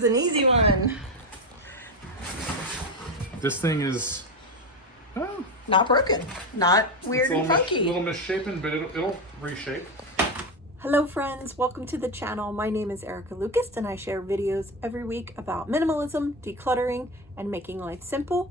is an easy one. This thing is Not broken, not weird and a funky. little misshapen, but it'll reshape. Hello friends, welcome to the channel. My name is Erica Lucas and I share videos every week about minimalism, decluttering, and making life simple.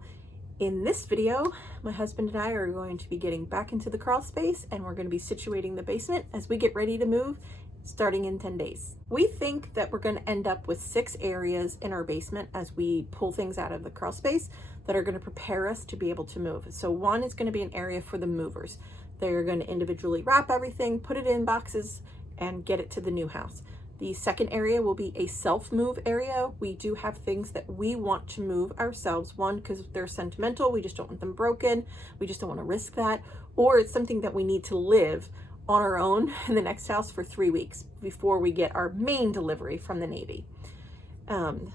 In this video, my husband and I are going to be getting back into the crawl space and we're going to be situating the basement as we get ready to move starting in 10 days. We think that we're going to end up with 6 areas in our basement as we pull things out of the crawl space that are going to prepare us to be able to move. So one is going to be an area for the movers. They're going to individually wrap everything, put it in boxes, and get it to the new house. The second area will be a self-move area. We do have things that we want to move ourselves. One, because they're sentimental, we just don't want them broken. We just don't want to risk that. Or it's something that we need to live on our own in the next house for 3 weeks before we get our main delivery from the Navy.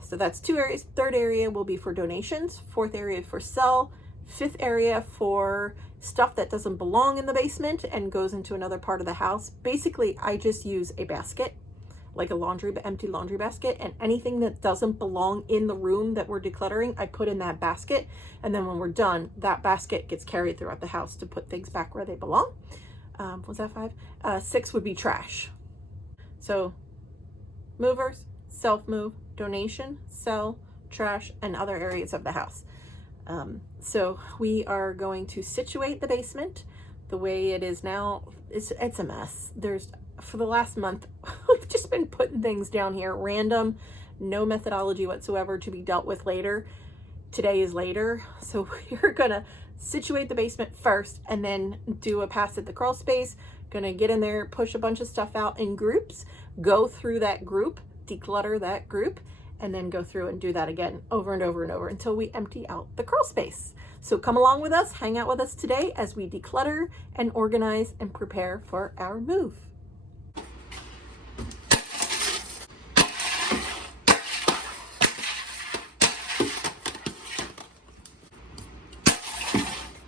So that's 2 areas. Third area will be for donations. Fourth area for sell. Fifth area for stuff that doesn't belong in the basement and goes into another part of the house. Basically, I just use a basket, like a empty laundry basket, and anything that doesn't belong in the room that we're decluttering, I put in that basket. And then when we're done, that basket gets carried throughout the house to put things back where they belong. Was that 5? 6 would be trash. So movers, self-move, donation, sell, trash, and other areas of the house. So we are going to situate the basement. The way it is now, it's a mess. For the last month, we've just been putting things down here, random, no methodology whatsoever to be dealt with later. Today is later, so we're gonna situate the basement first and then do a pass at the crawl space. Gonna get in there, push a bunch of stuff out in groups, go through that group, declutter that group, and then go through and do that again over and over and over until we empty out the crawl space. So come along with us, hang out with us today as we declutter and organize and prepare for our move.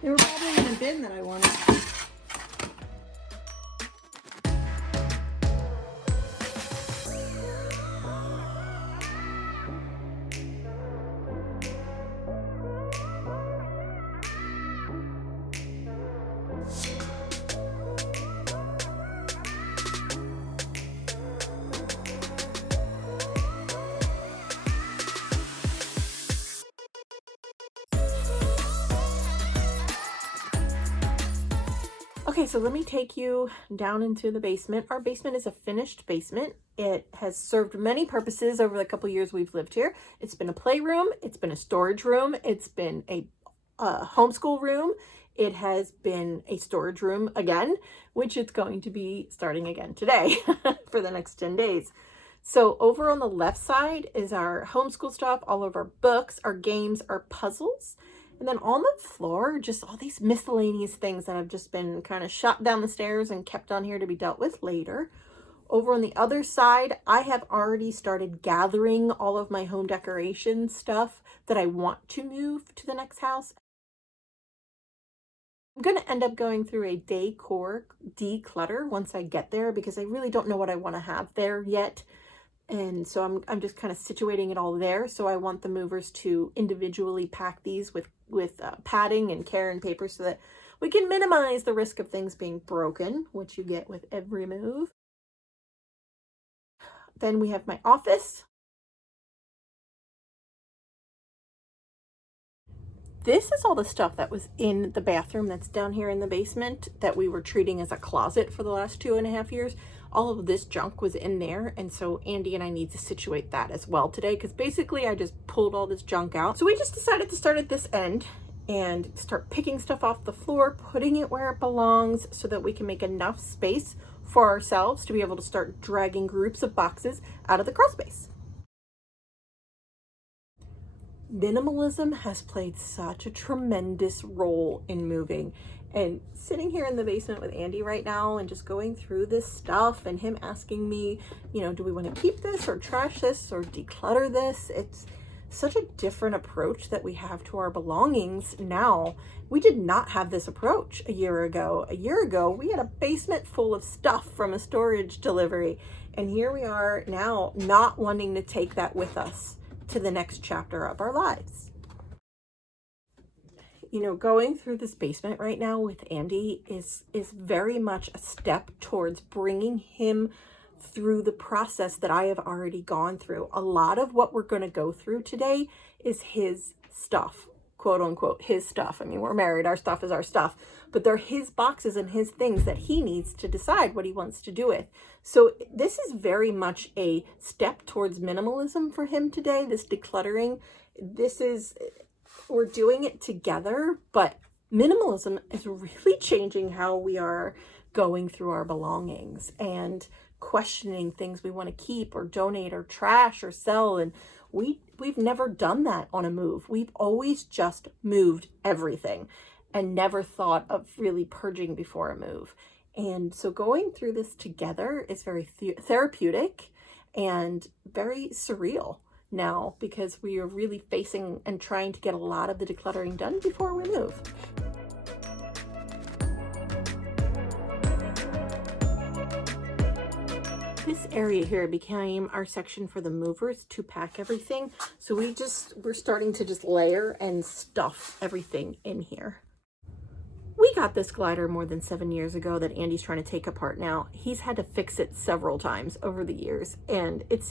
They were probably in a bin that I wanted. Okay, so let me take you down into the basement. Our basement is a finished basement. It has served many purposes over the couple years we've lived here. It's been a playroom, it's been a storage room, it's been a homeschool room, it has been a storage room again, which it's going to be starting again today for the next 10 days. So over on the left side is our homeschool stuff, all of our books, our games, our puzzles. And then on the floor, just all these miscellaneous things that have just been kind of shot down the stairs and kept on here to be dealt with later. Over on the other side, I have already started gathering all of my home decoration stuff that I want to move to the next house. I'm going to end up going through a decor declutter once I get there because I really don't know what I want to have there yet. And so I'm just kind of situating it all there. So I want the movers to individually pack these with padding and care and paper so that we can minimize the risk of things being broken, which you get with every move. Then we have my office. This is all the stuff that was in the bathroom that's down here in the basement that we were treating as a closet for the last 2.5 years. All of this junk was in there, and so Andy and I need to situate that as well today because basically I just pulled all this junk out. So we just decided to start at this end and start picking stuff off the floor, putting it where it belongs so that we can make enough space for ourselves to be able to start dragging groups of boxes out of the crawl space. Minimalism has played such a tremendous role in moving, and sitting here in the basement with Andy right now and just going through this stuff and him asking me, do we want to keep this or trash this or declutter this? It's such a different approach that we have to our belongings now. We did not have this approach a year ago. A year ago, we had a basement full of stuff from a storage delivery, and here we are now not wanting to take that with us. to the next chapter of our lives. You know, going through this basement right now with Andy is very much a step towards bringing him through the process that I have already gone through. A lot of what we're going to go through today is his stuff, quote unquote, his stuff. I mean, we're married, our stuff is our stuff, but they're his boxes and his things that he needs to decide what he wants to do with. So this is very much a step towards minimalism for him today, this decluttering. We're doing it together, but minimalism is really changing how we are going through our belongings and questioning things we want to keep or donate or trash or sell. And we've never done that on a move. We've always just moved everything and never thought of really purging before a move. And so going through this together is very therapeutic and very surreal now, because we are really facing and trying to get a lot of the decluttering done before we move. This area here became our section for the movers to pack everything. So we're starting to just layer and stuff everything in here. We got this glider more than 7 years ago that Andy's trying to take apart now. He's had to fix it several times over the years, and it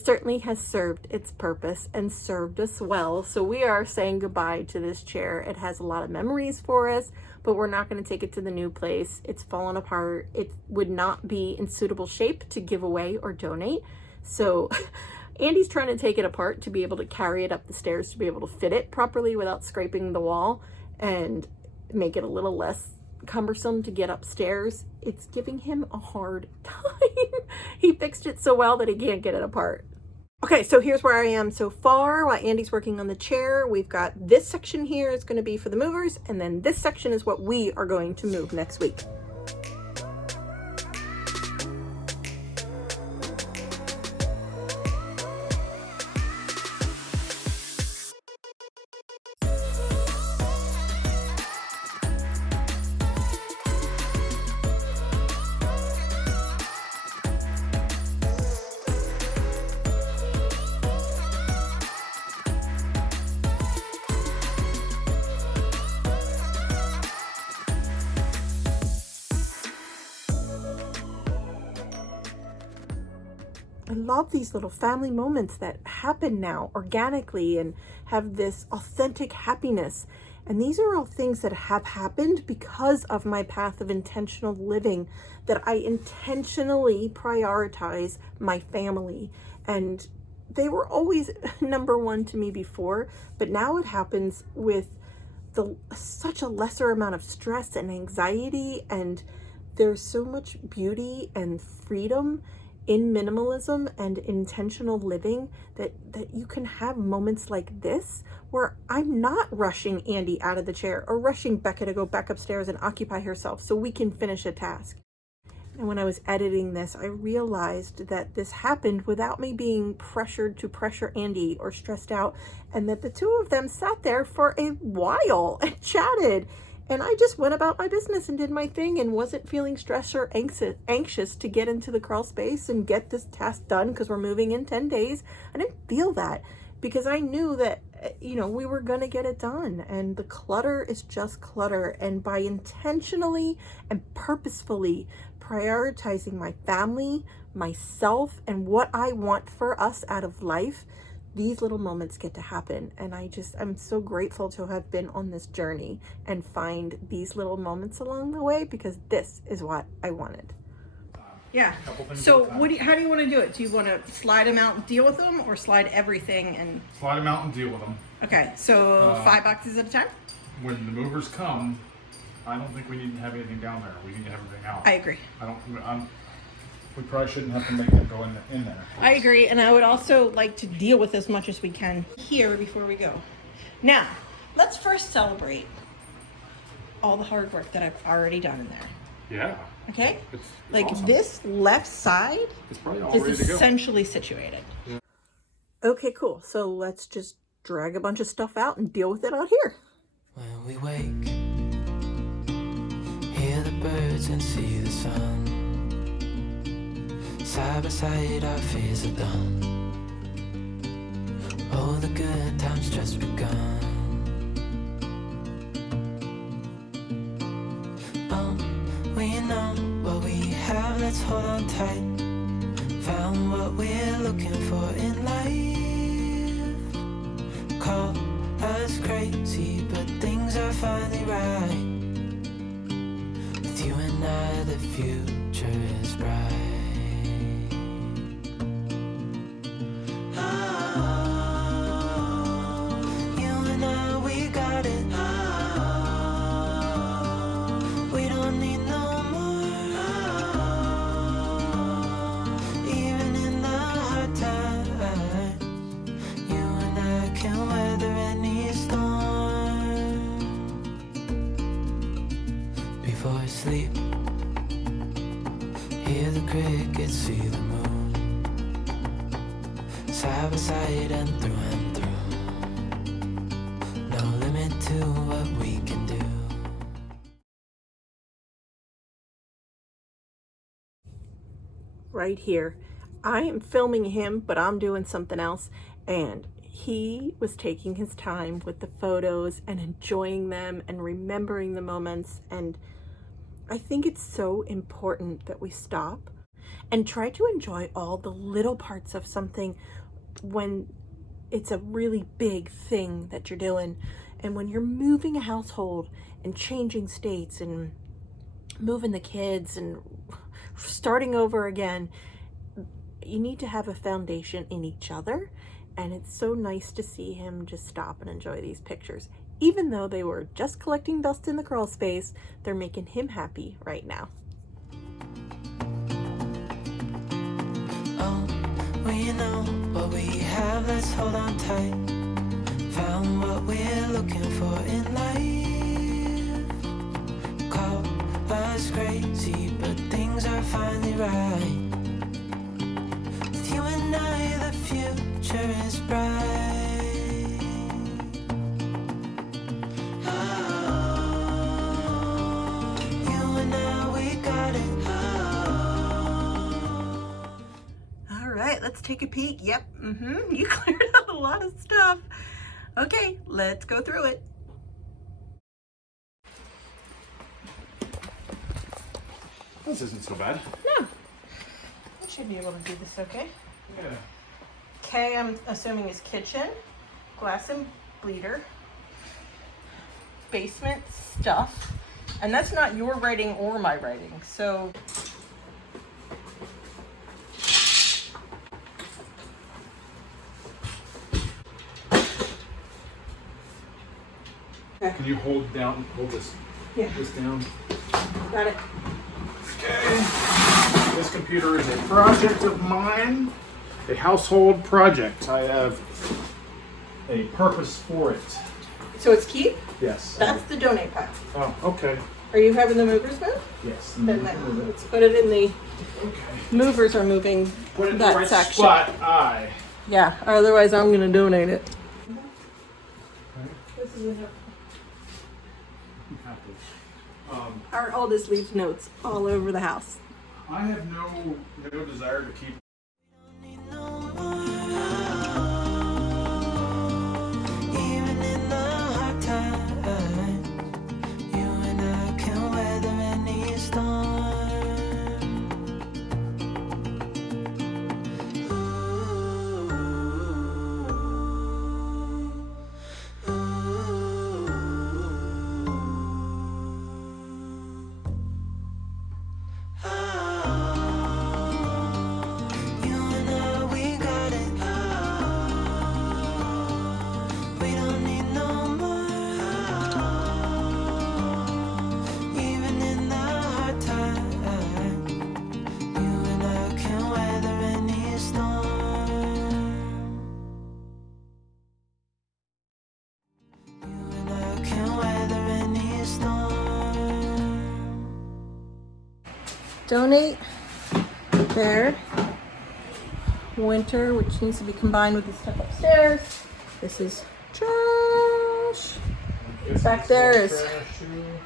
certainly has served its purpose and served us well. So we are saying goodbye to this chair. It has a lot of memories for us, but we're not going to take it to the new place. It's fallen apart. It would not be in suitable shape to give away or donate. So Andy's trying to take it apart to be able to carry it up the stairs, to be able to fit it properly without scraping the wall and make it a little less cumbersome to get upstairs. It's giving him a hard time. He fixed it so well that he can't get it apart. Okay, so here's where I am so far while Andy's working on the chair. We've got this section here is going to be for the movers, and then this section is what we are going to move next week. I love these little family moments that happen now organically and have this authentic happiness. And these are all things that have happened because of my path of intentional living, that I intentionally prioritize my family. And they were always number one to me before, but now it happens with such a lesser amount of stress and anxiety. And there's so much beauty and freedom in minimalism and intentional living that you can have moments like this where I'm not rushing Andy out of the chair or rushing Becca to go back upstairs and occupy herself so we can finish a task. And when I was editing this, I realized that this happened without me being pressured to pressure Andy or stressed out, and that the two of them sat there for a while and chatted. And I just went about my business and did my thing and wasn't feeling stressed or anxious to get into the crawl space and get this task done because we're moving in 10 days. I didn't feel that because I knew that, we were going to get it done. And the clutter is just clutter. And by intentionally and purposefully prioritizing my family, myself, and what I want for us out of life, these little moments get to happen. And I'm so grateful to have been on this journey and find these little moments along the way, because this is what I wanted. Yeah. So how do you want to do it? Do you want to slide them out and deal with them, or slide everything and... Slide them out and deal with them. Okay, so 5 boxes at a time? When the movers come, I don't think we need to have anything down there. We need to have everything out. I agree. We probably shouldn't have to make them go in there. I agree, and I would also like to deal with as much as we can here before we go. Now, let's first celebrate all the hard work that I've already done in there. Yeah. Okay? It's like awesome. This left side it's probably all is ready to go. essentially situated. Yeah. Okay, cool. So let's just drag a bunch of stuff out and deal with it out here. When we wake, hear the birds and see the sun. Side by side our fears are done. Oh, the good times just begun. Oh, we know what we have, let's hold on tight. Found what we're looking for in life. Call us crazy, but things are finally right. With you and I, the future is bright. Before sleep, hear the crickets, see the moon, side by side and through, no limit to what we can do. Right here, I am filming him, but I'm doing something else, and he was taking his time with the photos and enjoying them and remembering the moments. And I think it's so important that we stop and try to enjoy all the little parts of something when it's a really big thing that you're doing. And when you're moving a household and changing states and moving the kids and starting over again, you need to have a foundation in each other. And it's so nice to see him just stop and enjoy these pictures. Even though they were just collecting dust in the crawl space, they're making him happy right now. Oh, we know what we have, let's hold on tight. Found what we're looking for in life. Call us crazy, but things are finally right. With you and I, the future is bright. Let's take a peek. Yep. You cleared out a lot of stuff. Okay, let's go through it. This isn't so bad. No. I should be able to do this okay. Yeah. Okay, I'm assuming is kitchen, glass and bleeder, basement stuff. And that's not your writing or my writing. So Can you hold this? Yeah. This down. Got it. Okay. This computer is a project of mine, a household project. I have a purpose for it. So it's keep? Yes. That's the donate pile. Oh, okay. Are you having the movers move? Yes. Then let's put it in the Okay. movers are moving Put it in that the right section. spot. Aye. Yeah, otherwise I'm gonna donate it. This is our oldest leaves notes all over the house. I have no desire to keep. Even in the hard times, you and I can weather any storm. Donate there. Winter, which needs to be combined with the stuff upstairs. This is trash. Back there is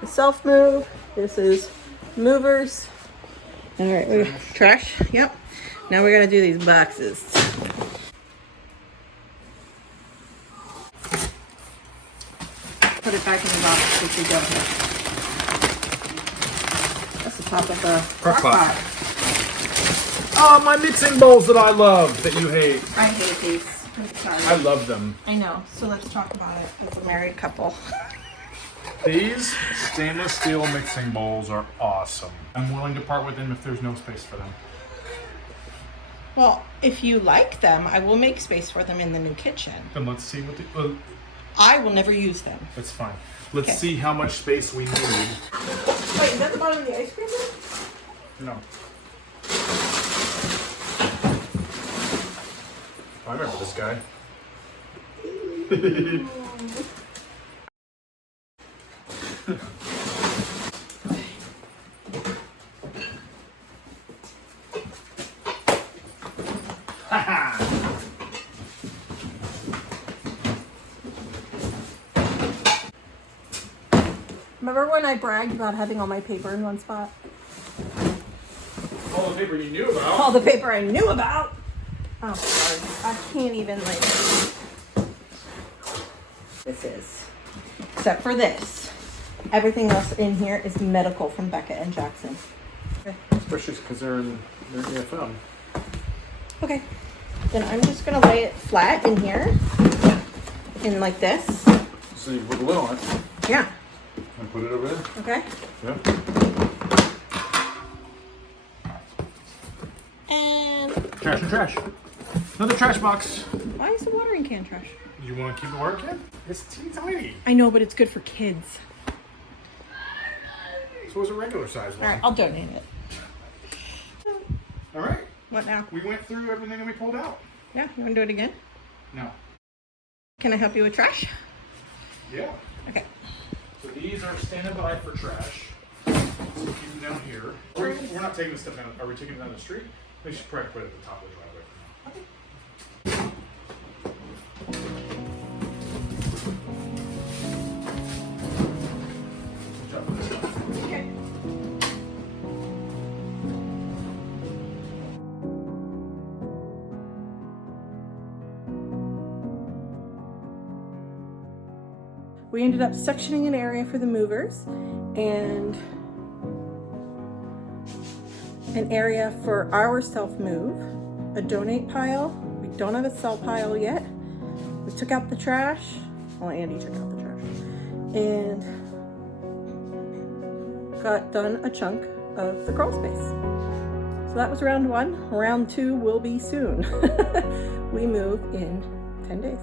the self move. This is movers. All right, trash. Yep. Now we're gonna do these boxes. put it back in the box as we go here. That's the top of the crock pot. Oh, my mixing bowls that I love that you hate. I hate these. I'm sorry. I love them. I know. So let's talk about it as a married couple. These stainless steel mixing bowls are awesome. I'm willing to part with them if there's no space for them. Well, if you like them, I will make space for them in the new kitchen. Then let's see what I will never use them. that's fine. Let's Okay. see how much space we need. Wait, is that the bottom of the ice cream then? No. I remember this guy. Remember when I bragged about having all my paper in one spot? All the paper you knew about. All the paper I knew about. Oh, sorry. I can't even like. This is, except for this. Everything else in here is medical from Becca and Jackson. Especially because they're in EFM. Okay. Then I'm just gonna lay it flat in here, in like this. So you put a lid on it Yeah. and put it over there. Okay. Yeah. And Trash and trash. Another trash box. why is the watering can trash? You want to keep the water can? It's teeny tiny. I know, but it's good for kids. So it's a regular size one. All right, I'll donate it. All right. What now? We went through everything that we pulled out. Yeah, you want to do it again? No. Can I help you with trash? Yeah. Okay. So these are standing by for trash. So keep them down here. We're not taking this stuff down. Are we taking it down the street? We should probably put it at the top of the driveway for now. Good job with this stuff. Okay. We ended up sectioning an area for the movers and an area for our self-move, a donate pile. We don't have a sell pile yet. We took out the trash. Well, Andy took out the trash. And got done a chunk of the crawl space. So that was round one. Round two will be soon. We move in 10 days.